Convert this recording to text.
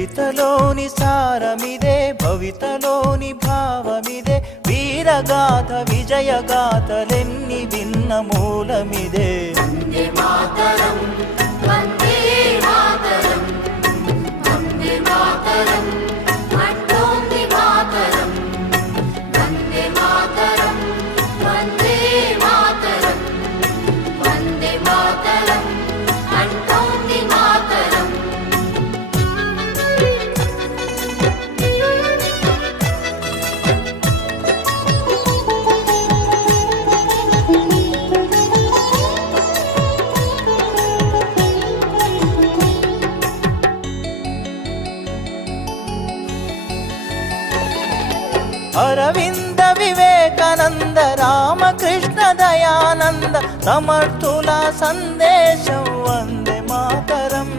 చరితలోని సారమిదే, భవితలోని భావమిదే, వీరగాథ విజయగాథలెన్ని విన్న మూలమిదే. వందే మాతరం వందే మాతరం వందే మాతరం అంటోంది మాతరం. వందే మాతరం వందే మాతరం వందే మాతరం అంటోంది మాతరం. అరవింద వివేకానంద రామకృష్ణ దయానంద సమర్థుల సందేశం వందే మాతరం.